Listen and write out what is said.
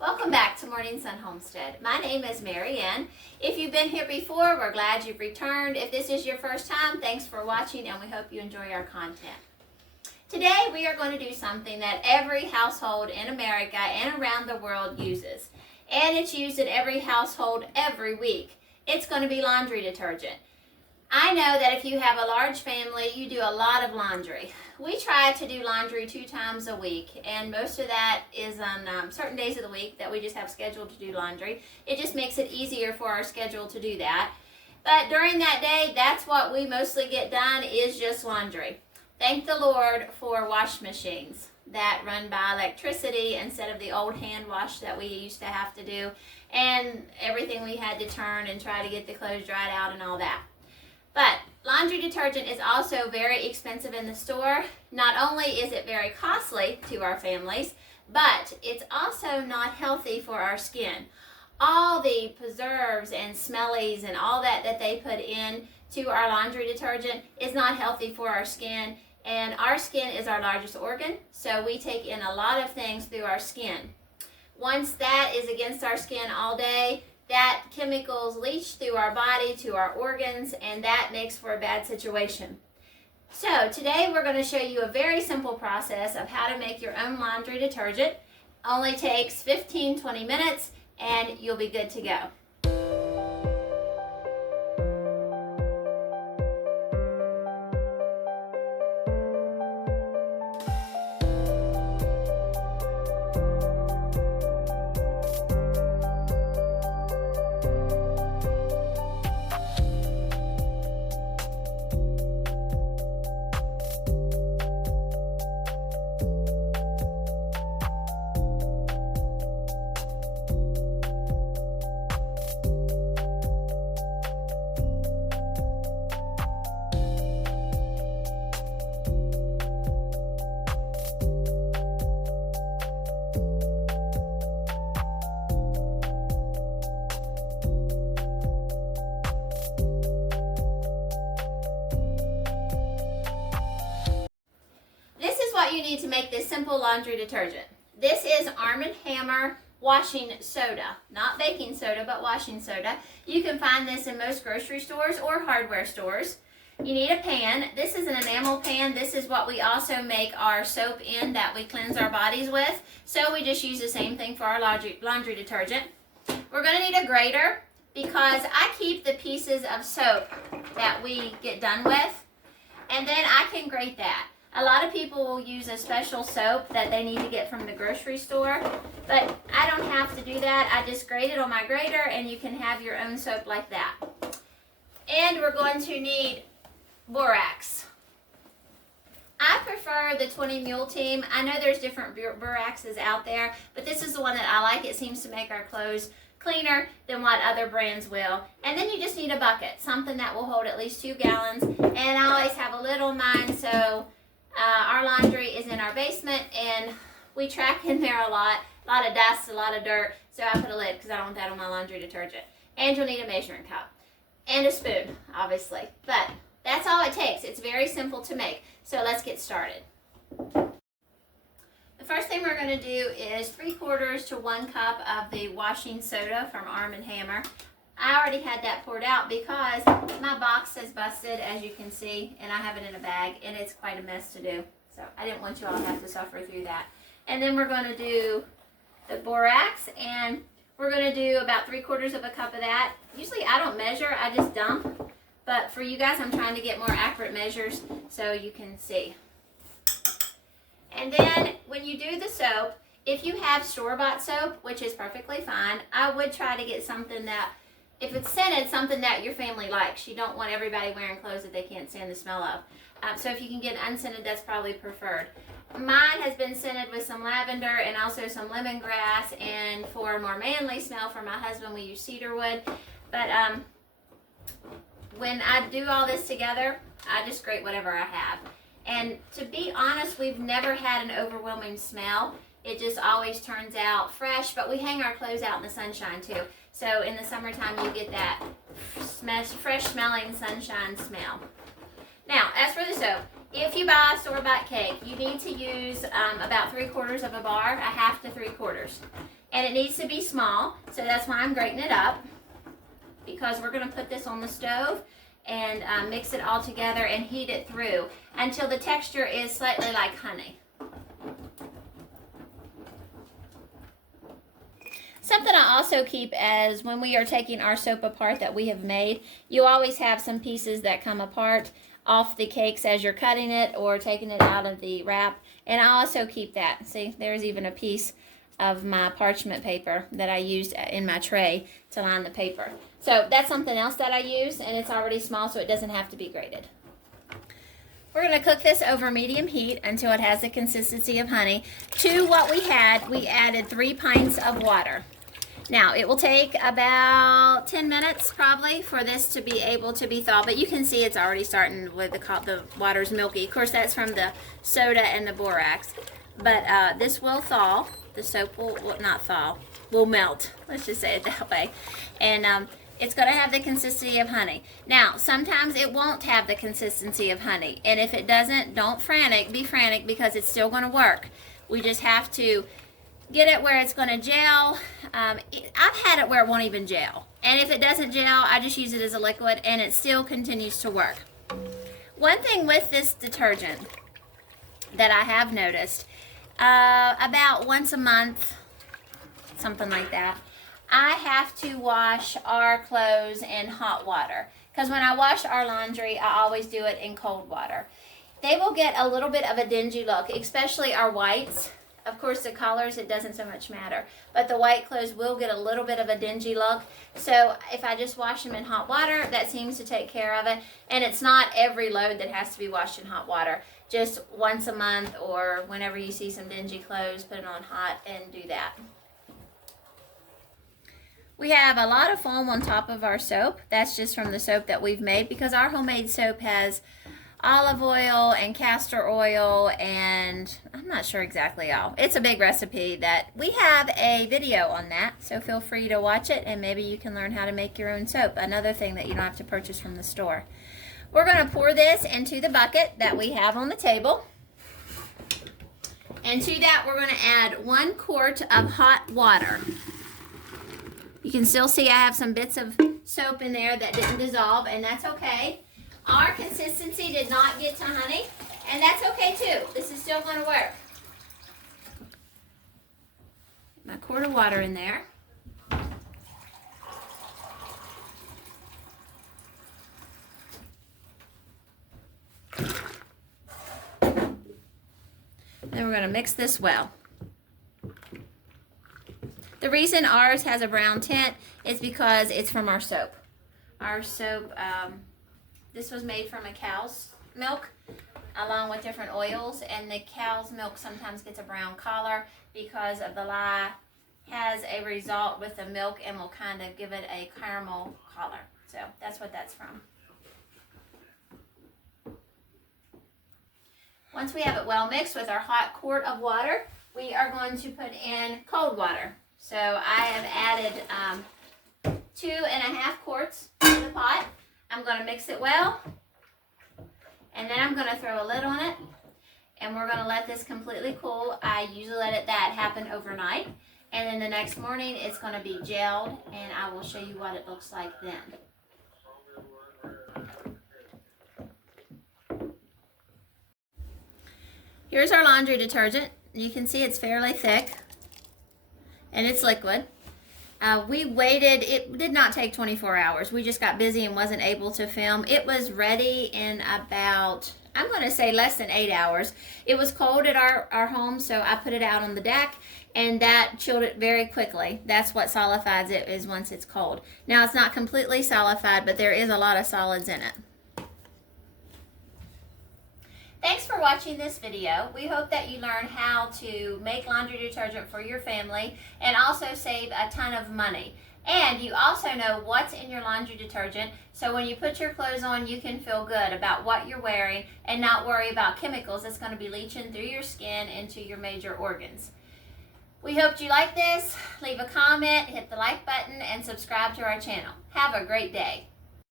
Welcome back to Morning Sun Homestead. My name is Mary Ann. If you've been here before, we're glad you've returned. If this is your first time, thanks for watching and we hope you enjoy our content. Today we are going to do something that every household in America and around the world uses. And it's used in every household every week. It's going to be laundry detergent. I know that if you have a large family, you do a lot of laundry. We try to do laundry 2 times a week, and most of that is on certain days of the week that we just have scheduled to do laundry. It just makes it easier for our schedule to do that. But during that day, that's what we mostly get done, is just laundry. Thank the Lord for wash machines that run by electricity instead of the old hand wash that we used to have to do, and everything we had to turn and try to get the clothes dried out and all that. But laundry detergent is also very expensive in the store. Not only is it very costly to our families, but it's also not healthy for our skin. All the preserves and smellies and all that they put in to our laundry detergent is not healthy for our skin. And our skin is our largest organ, so we take in a lot of things through our skin. Once that is against our skin all day, that chemicals leach through our body to our organs, and that makes for a bad situation. So today we're going to show you a very simple process of how to make your own laundry detergent. Only takes 15-20 minutes and you'll be good to go. What you need to make this simple laundry detergent. This is Arm & Hammer washing soda, not baking soda, but washing soda. You can find this in most grocery stores or hardware stores. You need a pan. This is an enamel pan. This is what we also make our soap in that we cleanse our bodies with. So we just use the same thing for our laundry detergent. We're going to need a grater because I keep the pieces of soap that we get done with, and then I can grate that. A lot of people will use a special soap that they need to get from the grocery store, but I don't have to do that. I just grate it on my grater and you can have your own soap like that. And we're going to need borax. I prefer the 20 Mule Team. I know there's different boraxes out there, but this is the one that I like. It seems to make our clothes cleaner than what other brands will. And then you just need a bucket, something that will hold at least 2 gallons. And I always have a lid on mine, so our laundry is in our basement and we track in there a lot of dust, a lot of dirt, so I put a lid because I don't want that on my laundry detergent. And you'll need a measuring cup and a spoon, obviously, but that's all it takes. It's very simple to make, so let's get started. The first thing we're going to do is 3/4 to 1 cup of the washing soda from Arm & Hammer. I already had that poured out because my box is busted, as you can see, and I have it in a bag, and it's quite a mess to do. So I didn't want you all to have to suffer through that. And then we're going to do the borax, and we're going to do about 3/4 of a cup of that. Usually I don't measure, I just dump. But for you guys, I'm trying to get more accurate measures so you can see. And then when you do the soap, if you have store-bought soap, which is perfectly fine, I would try to get something that, if it's scented, something that your family likes. You don't want everybody wearing clothes that they can't stand the smell of. So if you can get unscented, that's probably preferred. Mine has been scented with some lavender and also some lemongrass, and for a more manly smell for my husband, we use cedarwood. But when I do all this together, I just grate whatever I have. And to be honest, we've never had an overwhelming smell. It just always turns out fresh, but we hang our clothes out in the sunshine too. So in the summertime, you get that fresh smelling sunshine smell. Now, as for the soap, If you buy a store-bought cake, you need to use about 3/4 of a bar, a half to 3/4. And it needs to be small, so that's why I'm grating it up, because we're going to put this on the stove and mix it all together and heat it through until the texture is slightly like honey. Something I also keep as when we are taking our soap apart that we have made, you always have some pieces that come apart off the cakes as you're cutting it or taking it out of the wrap. And I also keep that. See, there's even a piece of my parchment paper that I used in my tray to line the paper. So that's something else that I use, and it's already small so it doesn't have to be grated. We're going to cook this over medium heat until it has the consistency of honey. To what we had, we added 3 pints of water. Now, it will take about 10 minutes probably for this to be able to be thawed, but you can see it's already starting with the water's milky. Of course, that's from the soda and the borax. But this will thaw. The soap will not thaw, will melt. Let's just say it that way. And it's going to have the consistency of honey. Now, sometimes it won't have the consistency of honey. And if it doesn't, don't be frantic because it's still going to work. We just have to get it where it's going to gel. I've had it where it won't even gel. And if it doesn't gel, I just use it as a liquid and it still continues to work. One thing with this detergent that I have noticed, about once a month, something like that, I have to wash our clothes in hot water. Because when I wash our laundry, I always do it in cold water. They will get a little bit of a dingy look, especially our whites. Of course, the colors, it doesn't so much matter. But the white clothes will get a little bit of a dingy look. So if I just wash them in hot water, that seems to take care of it. And it's not every load that has to be washed in hot water. Just once a month or whenever you see some dingy clothes, put it on hot and do that. We have a lot of foam on top of our soap. That's just from the soap that we've made because our homemade soap has olive oil and castor oil and I'm not sure exactly all. It's a big recipe that we have a video on that, so feel free to watch it and maybe you can learn how to make your own soap. Another thing that you don't have to purchase from the store. We're going to pour this into the bucket that we have on the table. And to that we're going to add 1 quart of hot water. You can still see I have some bits of soap in there that didn't dissolve, and that's okay. Our consistency did not get to honey, and that's okay too. This is still going to work. My quart of water in there. Then we're going to mix this well. The reason ours has a brown tint is because it's from our soap. Our soap, this was made from a cow's milk along with different oils, and the cow's milk sometimes gets a brown color because of the lye has a result with the milk and will kind of give it a caramel color. So that's what that's from. Once we have it well mixed with our hot quart of water, we are going to put in cold water. So I have added 2.5 quarts to the pot. I'm going to mix it well, and then I'm going to throw a lid on it, and we're going to let this completely cool. I usually let that happen overnight, and then the next morning it's going to be gelled, and I will show you what it looks like then. Here's our laundry detergent. You can see it's fairly thick, and it's liquid. We waited, it did not take 24 hours. We just got busy and wasn't able to film. It was ready in about, I'm going to say less than 8 hours. It was cold at our home, so I put it out on the deck, and that chilled it very quickly. That's what solidifies it, is once it's cold. Now, it's not completely solidified, but there is a lot of solids in it. Thanks for watching this video. We hope that you learn how to make laundry detergent for your family and also save a ton of money. And you also know what's in your laundry detergent, so when you put your clothes on, you can feel good about what you're wearing and not worry about chemicals that's going to be leaching through your skin into your major organs. We hope you like this. Leave a comment, hit the like button, and subscribe to our channel. Have a great day.